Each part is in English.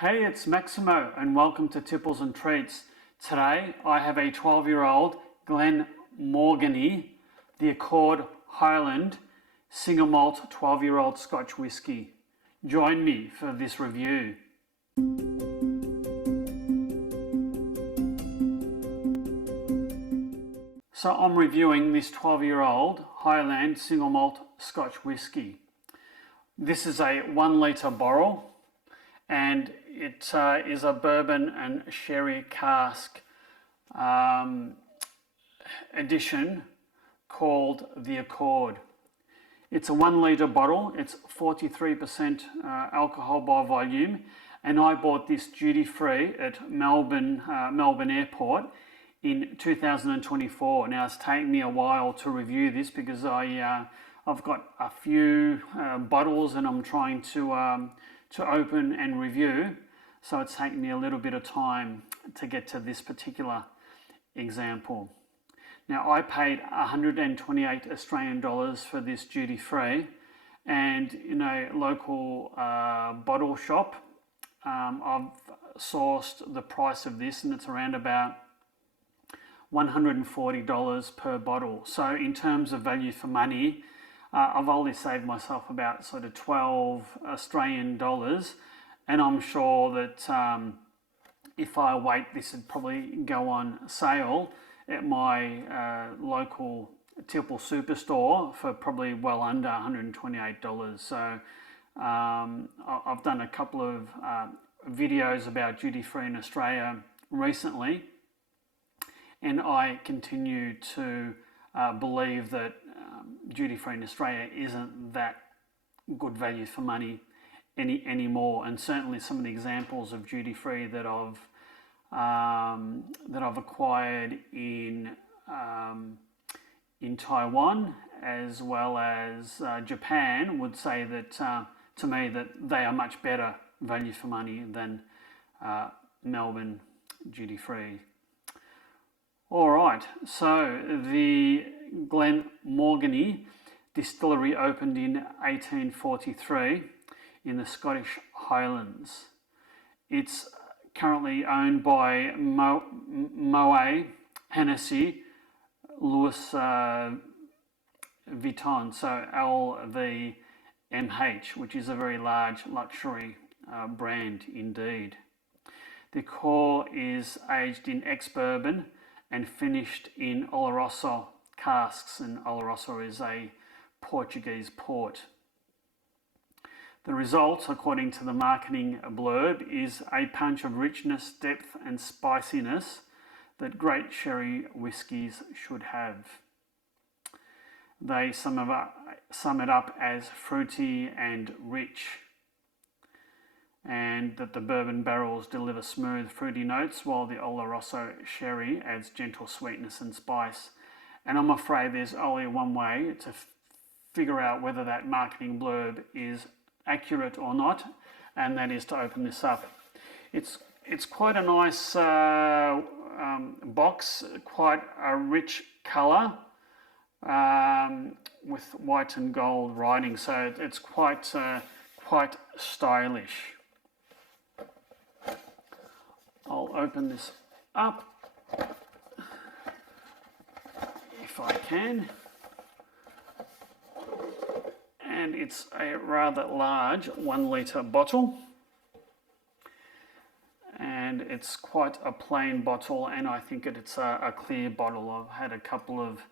Hey, it's Maximo and welcome to Tipples and Treats. Today I have a 12-year-old Glenmorangie, the Accord Highland single malt 12-year-old Scotch whisky. Join me for this review. So I'm reviewing this 12-year-old Highland single malt Scotch whisky. This is a 1 litre bottle and it is a bourbon and sherry cask edition called the Accord. It's a 1 litre bottle, it's 43% alcohol by volume, and I bought this duty free at Melbourne Airport in 2024. Now it's taken me a while to review this because I've got a few bottles and I'm trying to open and review, so it's taken me a little bit of time to get to this particular example. Now I paid 128 Australian dollars for this duty free, and in a local bottle shop I've sourced the price of this and it's around about $140 per bottle. So in terms of value for money, I've only saved myself about sort of 12 Australian dollars, and I'm sure that if I wait, this would probably go on sale at my local Tipple superstore for probably well under $128. So I've done a couple of videos about duty free in Australia recently, and I continue to believe that duty free in Australia isn't that good value for money anymore, and certainly some of the examples of duty free that I've acquired in Taiwan as well as Japan would say that to me that they are much better value for money than Melbourne duty free. All right, so the Glenmorangie Distillery opened in 1843 in the Scottish Highlands. It's currently owned by Moët, Hennessy-Louis, Vuitton, so LVMH, which is a very large luxury brand indeed. The core is aged in ex-bourbon and finished in Oloroso casks, and Oloroso is a Portuguese port. The result, according to the marketing blurb, is a punch of richness, depth and spiciness that great sherry whiskies should have. They sum it up as fruity and rich, and that the bourbon barrels deliver smooth, fruity notes, while the Oloroso sherry adds gentle sweetness and spice. And I'm afraid there's only one way to figure out whether that marketing blurb is accurate or not, and that is to open this up. It's quite a nice box, quite a rich colour with white and gold writing, so it's quite stylish. I'll open this up if I can, and it's a rather large 1 litre bottle, and it's quite a plain bottle, and I think it's a clear bottle. I've had a couple of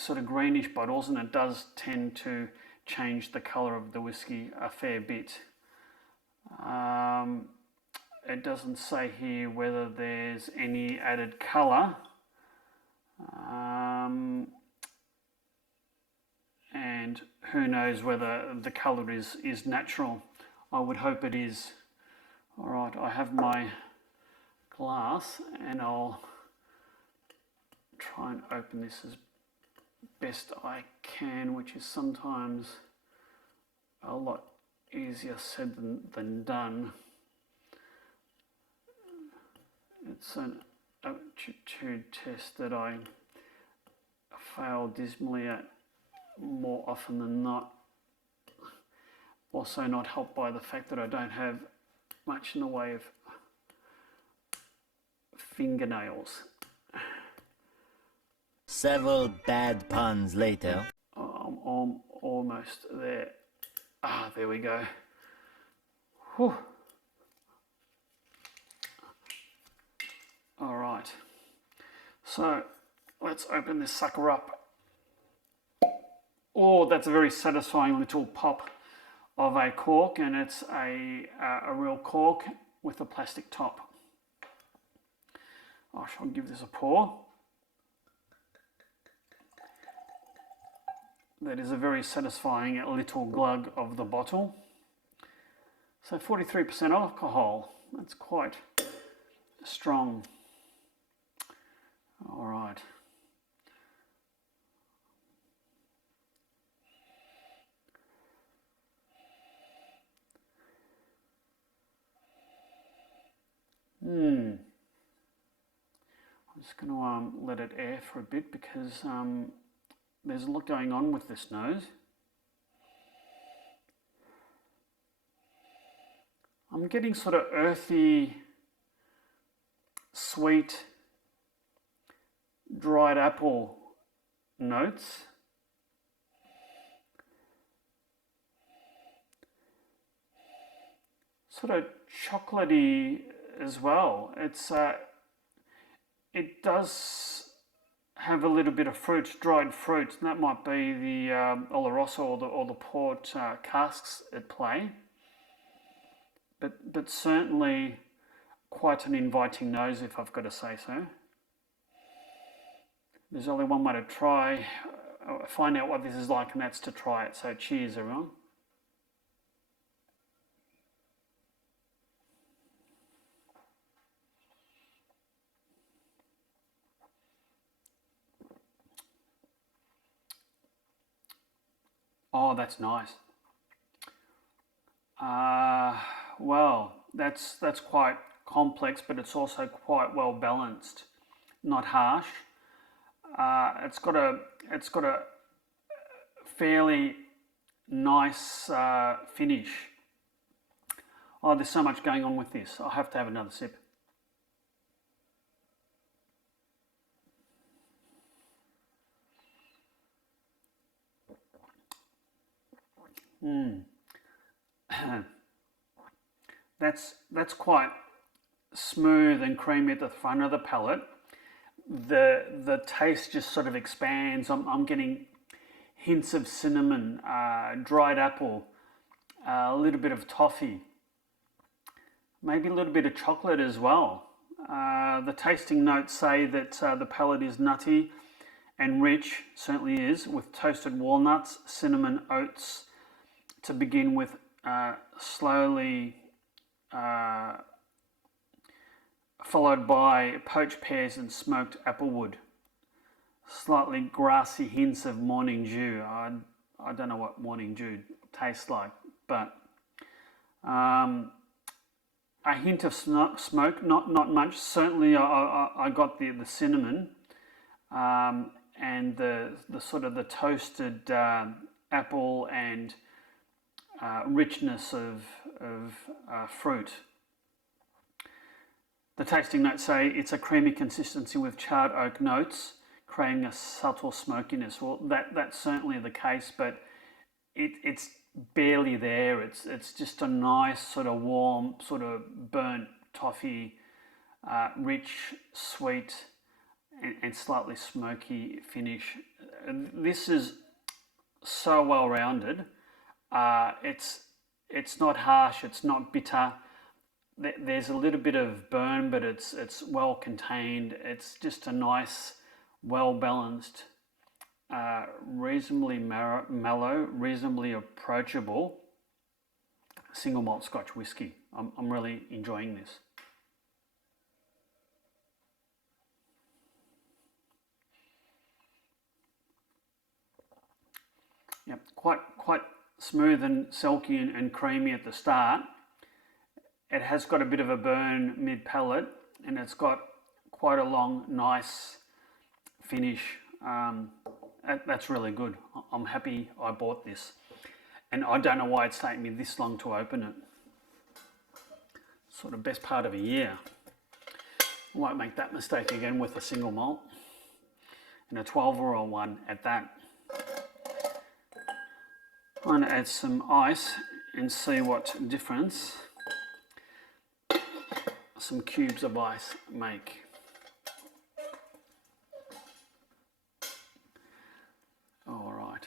sort of greenish bottles, and it does tend to change the colour of the whiskey a fair bit. It doesn't say here whether there's any added colour, and who knows whether the colour is natural. I would hope it is. All right, I have my glass and I'll try and open this as best I can, which is sometimes a lot easier said than done. It's an aptitude test that I fail dismally at more often than not. Also not helped by the fact that I don't have much in the way of fingernails. Several bad puns later. I'm almost there. Ah, there we go. Whew. All right. So let's open this sucker up. Oh, that's a very satisfying little pop of a cork, and it's a real cork with a plastic top. I shall give this a pour. That is a very satisfying little glug of the bottle. So 43% alcohol, that's quite strong. All right. I'm just going to let it air for a bit because there's a lot going on with this nose. I'm getting sort of earthy, sweet, dried apple notes. Sort of chocolatey as well. It does have a little bit of fruit, dried fruit, and that might be the Oloroso or the port casks at play. But certainly quite an inviting nose, if I've got to say so. There's only one way to try, find out what this is like, and that's to try it. So cheers, everyone. Oh, that's nice. Well, that's quite complex, but it's also quite well balanced, not harsh. It's got a fairly nice finish. Oh, there's so much going on with this. I'll have to have another sip. That's quite smooth and creamy at the front of the palate. The taste just sort of expands. I'm getting hints of cinnamon, dried apple, a little bit of toffee, maybe a little bit of chocolate as well. The tasting notes say that the palate is nutty and rich, certainly is, with toasted walnuts, cinnamon, oats, to begin with, slowly followed by poached pears and smoked applewood. Slightly grassy hints of morning dew. I don't know what morning dew tastes like, but a hint of smoke, not much. Certainly I got the cinnamon and the sort of the toasted apple and richness of fruit. The tasting notes say it's a creamy consistency with charred oak notes, creating a subtle smokiness. Well, that's certainly the case, but it's barely there. It's just a nice sort of warm, sort of burnt toffee, rich, sweet, and slightly smoky finish. This is so well rounded. It's not harsh. It's not bitter. There's a little bit of burn, but it's well contained. It's just a nice, well balanced, reasonably mellow, reasonably approachable single malt Scotch whisky. I'm really enjoying this. Yep, quite smooth and silky and creamy at the start. It has got a bit of a burn mid-palate, and it's got quite a long, nice finish. That's really good. I'm happy I bought this. And I don't know why it's taken me this long to open it. sort of best part of a year. I won't make that mistake again with a single malt, and a 12-year-old one at that. I'm going to add some ice and see what difference some cubes of ice make. All right.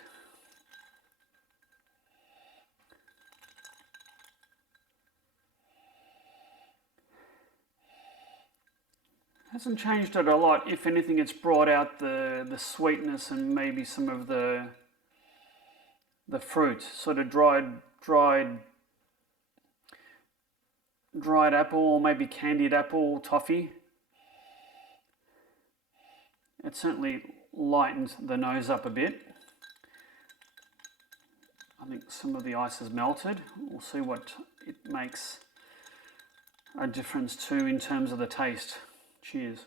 Hasn't changed it a lot. If anything, it's brought out the sweetness and maybe some of the fruit, sort of dried apple, or maybe candied apple toffee. It certainly lightens the nose up a bit. I think some of the ice has melted. We'll see what it makes a difference to in terms of the taste. Cheers.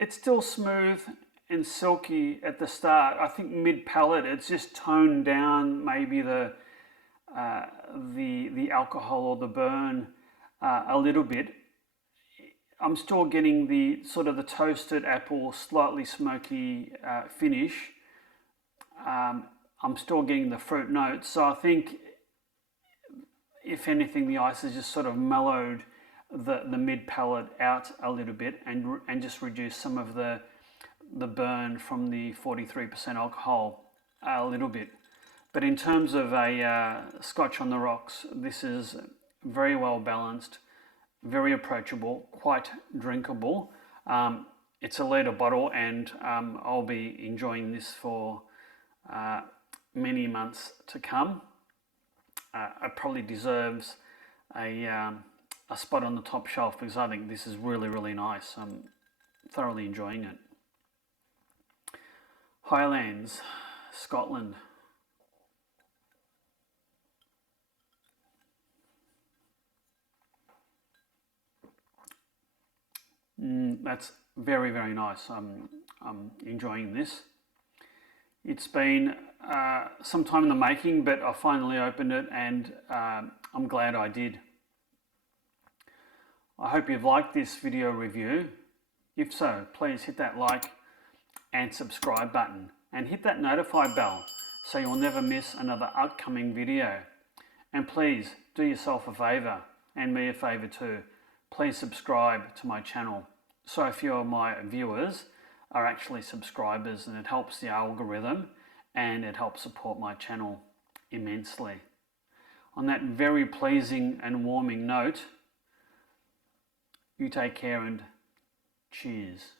It's still smooth and silky at the start. I think mid-palate, it's just toned down maybe the alcohol or the burn a little bit. I'm still getting the sort of the toasted apple, slightly smoky finish. I'm still getting the fruit notes. So I think, if anything, the ice has just sort of mellowed the mid palate out a little bit and just reduced some of the burn from the 43% alcohol a little bit. But in terms of a Scotch on the rocks, this is very well balanced, very approachable, quite drinkable. It's a litre bottle, and I'll be enjoying this for many months to come. It probably deserves a spot on the top shelf because I think this is really, really nice. I'm thoroughly enjoying it. Highlands, Scotland. That's very, very nice. I'm enjoying this. It's been some time in the making, but I finally opened it, and I'm glad I did. I hope you've liked this video review. If so, please hit that like and subscribe button, and hit that notify bell so you'll never miss another upcoming video. And please do yourself a favour, and me a favour too. Please subscribe to my channel. So a few of my viewers are actually subscribers, and it helps the algorithm and it helps support my channel immensely. On that very pleasing and warming note, you take care and cheers.